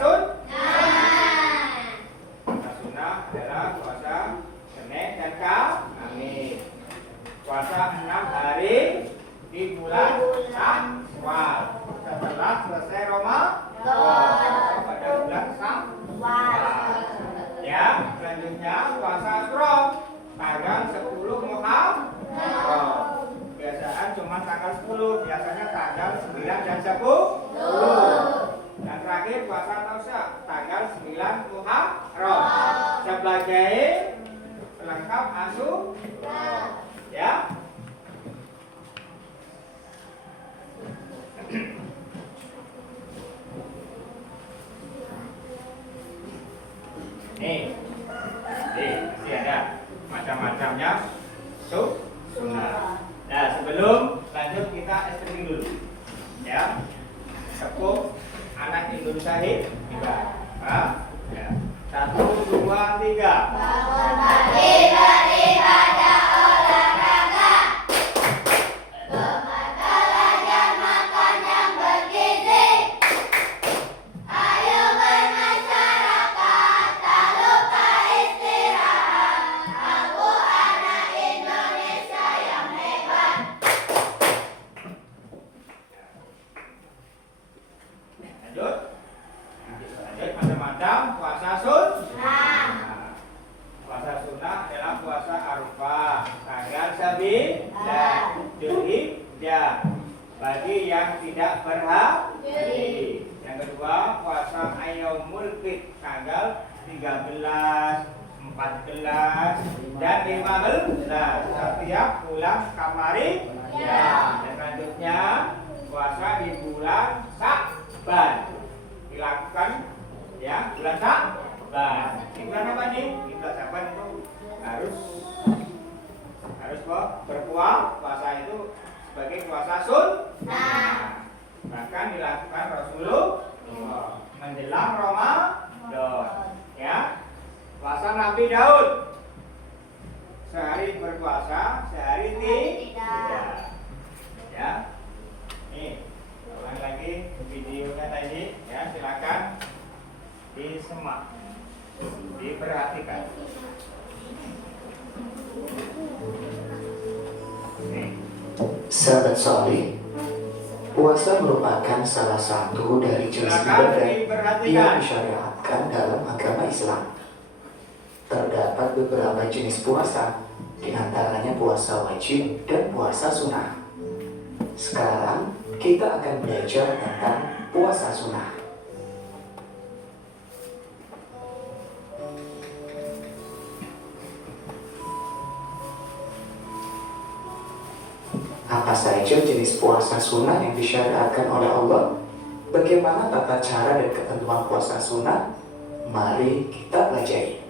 puasa sunnah adalah puasa Senin dan Kamis. Puasa 6 hari di bulan Syawal setelah selesai Ramadan pada bulan Syawal. Ya, selanjutnya puasa Asyura tanggal 10 Muharram. Biasaan cuma tanggal 10, biasanya tanggal 9 dan 10. Dan terakhir puasa Tausya tanggal 9 Muharram sebagai pelengkap Asyura. Ya. Nih, masih ada macam-macamnya sunnah. Nah, sebelum lanjut kita stretching dulu, ya. Tepuk anak Indonesia tiga. Ya. 1, 2, 3. Bangun pagi beribadah olahraga. Bermakan belajar makan yang bergizi. Ayo bermasyarakat, tak lupa istirahat. Aku anak Indonesia yang hebat. Lanjut. Macam-macam puasa sunnah. Puasa sunnah adalah puasa Arafah tanggal 9 Dzulhijjah bagi yang tidak berhaji. Yang kedua puasa Yaumul Fitr tanggal 13, 14 dan 15 setiap bulan Qamariyah. Dan selanjutnya puasa di bulan Sya'ban dilakukan, ya, bulan Sya'ban. Di bulan apa nih? Di bulan Sya'ban itu harus berpuasa itu sebagai puasa sunnah. Bahkan dilakukan Rasulullah menjelang Ramadan. Ya, puasa Nabi Daud sehari berpuasa, sehari tidak. Ya, nih ulang lagi videonya tadi, ya, silakan disimak, diperhatikan. Sahabat Solih, puasa merupakan salah satu dari jenis Silakan ibadah diperhatikan. yang disyariatkan dalam agama Islam. Terdapat beberapa jenis puasa, di antaranya puasa wajib dan puasa sunnah. Sekarang kita akan belajar tentang puasa sunnah. Apa saja jenis puasa sunnah yang disyariatkan oleh Allah? Bagaimana tata cara dan ketentuan puasa sunnah? Mari kita pelajari.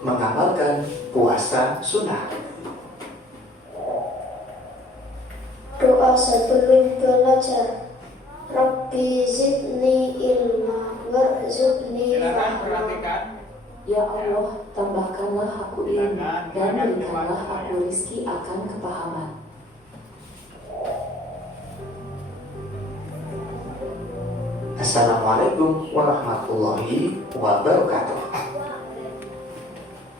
Mengamalkan puasa sunnah. Doa sebelum belajar. Rabbi zidni ilma warzuqni Silakan fahma. perhatikan. Ya Allah, tambahkanlah aku ilmu dan berikanlah aku rizki akan kepahaman. Assalamualaikum warahmatullahi wabarakatuh.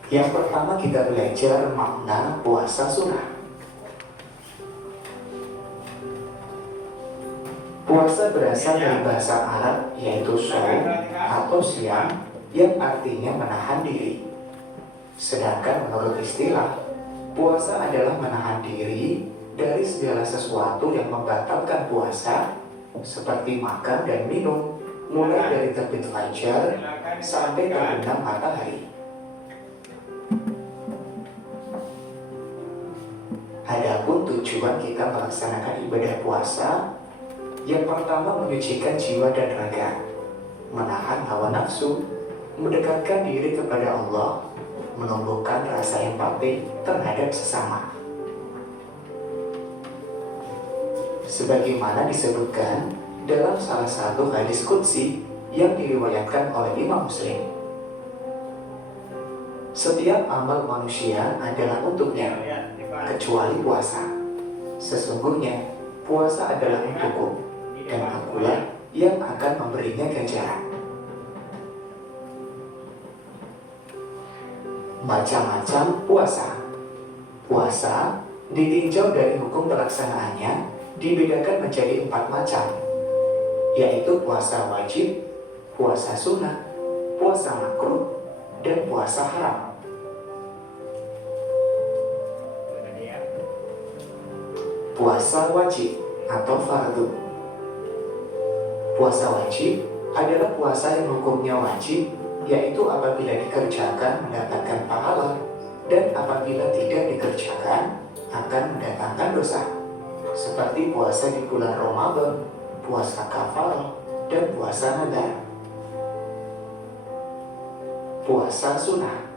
Yang pertama kita belajar makna puasa sunnah. Puasa berasal dari bahasa Arab yaitu shaum atau siam yang artinya menahan diri. Sedangkan menurut istilah, puasa adalah menahan diri dari segala sesuatu yang membatalkan puasa seperti makan dan minum, mulai dari terbit fajar sampai terbenam matahari. Adapun tujuan kita melaksanakan ibadah puasa, yang pertama menyucikan jiwa dan raga, menahan hawa nafsu, mendekatkan diri kepada Allah, menumbuhkan rasa empati terhadap sesama. Sebagaimana disebutkan dalam salah satu hadis qudsi yang diriwayatkan oleh Imam Muslim, setiap amal manusia adalah untuknya, kecuali puasa. Sesungguhnya puasa adalah untukku, dan akulah yang akan memberinya ganjaran. Macam-macam puasa. Puasa ditinjau dari hukum pelaksanaannya dibedakan menjadi 4 macam, yaitu puasa wajib, puasa sunnah, puasa makruh, dan puasa haram. Puasa wajib atau fardu. Puasa wajib adalah puasa yang hukumnya wajib, yaitu apabila dikerjakan mendapatkan pahala, dan apabila tidak dikerjakan akan mendatangkan dosa, seperti puasa di bulan Ramadan, puasa kafarah, dan puasa nadar. Puasa sunnah.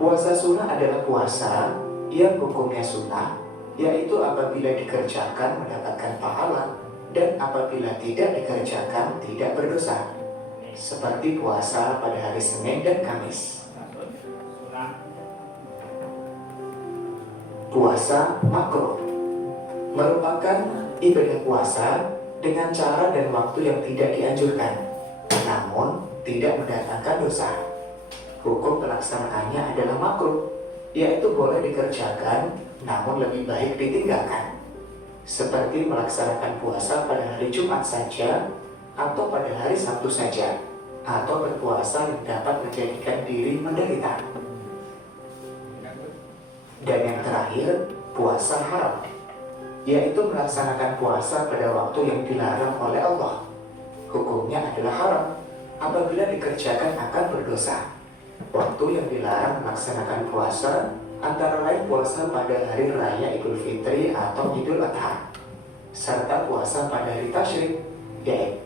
Puasa sunnah adalah puasa yang hukumnya sunnah, yaitu apabila dikerjakan mendapatkan pahala, dan apabila tidak dikerjakan tidak berdosa, seperti puasa pada hari Senin dan Kamis. Puasa makruh merupakan ibadah puasa dengan cara dan waktu yang tidak dianjurkan, namun tidak mendatangkan dosa. Hukum pelaksanaannya adalah makruh, yaitu boleh dikerjakan, namun lebih baik ditinggalkan. Seperti melaksanakan puasa pada hari Jumat saja, atau pada hari Sabtu saja, atau berpuasa yang dapat menjadikan diri menderita. Dan yang terakhir, puasa haram, yaitu melaksanakan puasa pada waktu yang dilarang oleh Allah. Hukumnya adalah haram, apabila dikerjakan akan berdosa. Waktu yang dilarang melaksanakan puasa antara lain puasa pada hari raya Idul Fitri atau Idul Adha, serta puasa pada hari Tasyrik, yaitu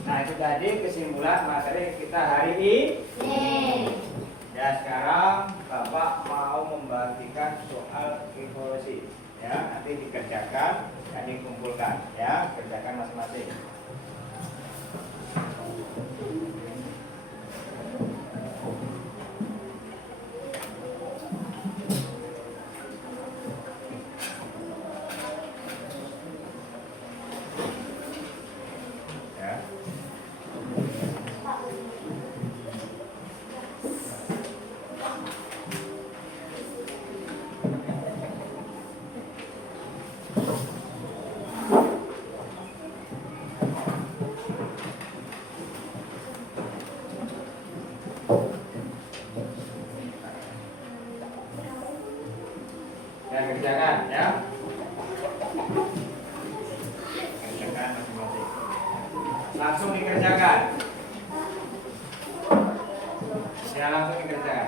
Nah, itu tadi kesimpulan materi kita hari ini. Ya, sekarang Bapak mau membagikan soal evaluasi. Ya, nanti dikerjakan dan dikumpulkan. Ya, kerjakan masing-masing. Kerjakan ya. Kerjakan masing-masing. Langsung dikerjakan. Ya, langsung dikerjakan.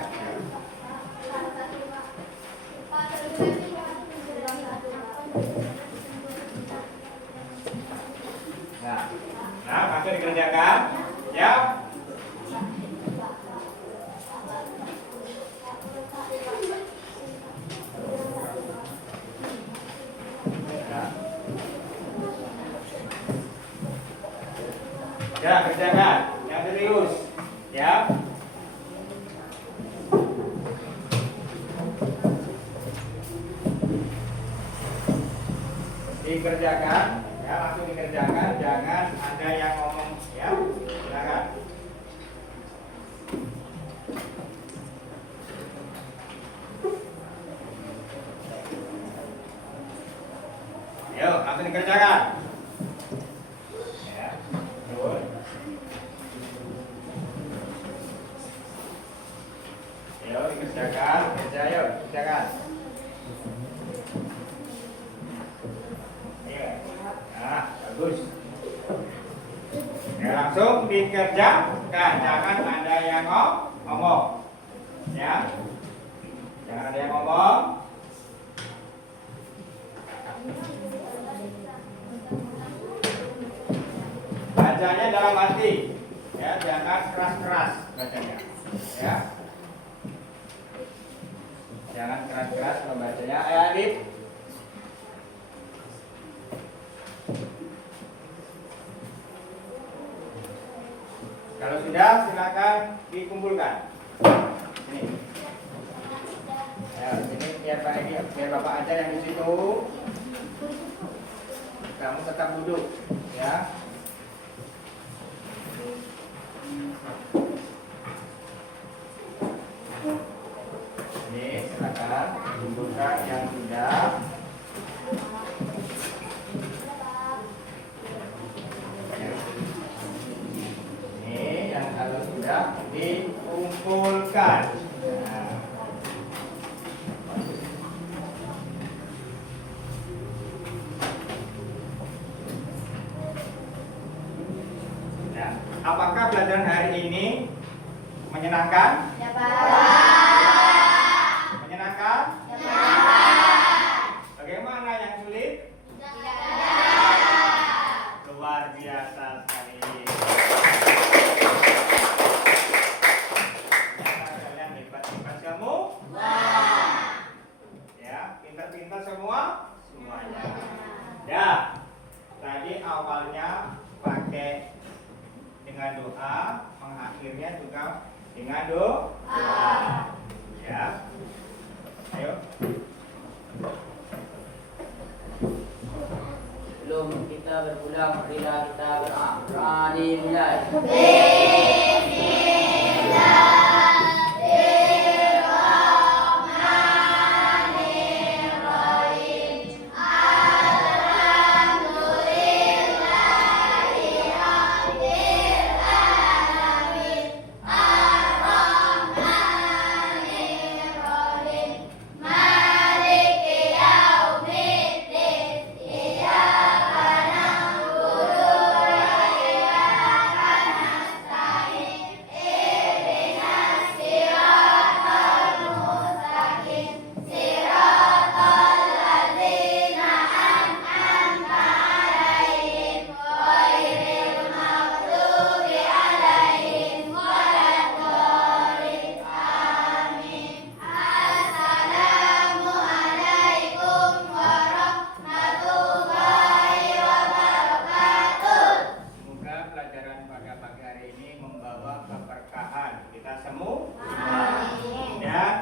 Nah, langsung dikerjakan. Ya. Ya, kerjakan yang serius, ya. dikerjakan, ya langsung dikerjakan, jangan ada yang ngomong, ya. Silakan. Ayo, langsung dikerjakan. Ya, betul. Ayo dikerjakan, kerja ayo, kerjakan. Ayo, nah bagus. Ya langsung dikerjakan, jangan ada yang ngomong, ya, jangan ada yang ngomong. Bacanya dalam hati, ya, jangan keras-keras bacanya, ya. Jangan keras-keras membacanya. Adit. Kalau sudah, silakan dikumpulkan. Ini. Ya, ini biar Pak ini, biar Bapak aja yang di situ. Kamu tetap duduk, ya. Ini silakan kumpulkan yang sudah. Ini yang kalau sudah dikumpulkan. Nah. Nah, apakah pelajaran hari ini menyenangkan? Ya, Pak. Menyenangkan? Bagaimana yang sulit? Luar biasa sekali. Kalian hebat-hebat kamu? Ya, pintar-pintar semua? Semuanya. Ya, tadi awalnya pakai dengan doa, mengakhirnya juga dengan doa. Ya. Ayo. Sebelum kita berpulang, marilah kita berani mulai. Semoga pelajaran pada pagi hari ini membawa keberkahan kita semua. Dan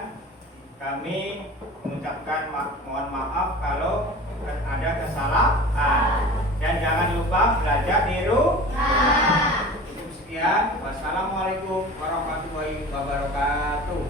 kami mengucapkan mohon maaf kalau ada kesalahan. Dan jangan lupa belajar di rumah. Cukup sekian. Wassalamualaikum warahmatullahi wabarakatuh.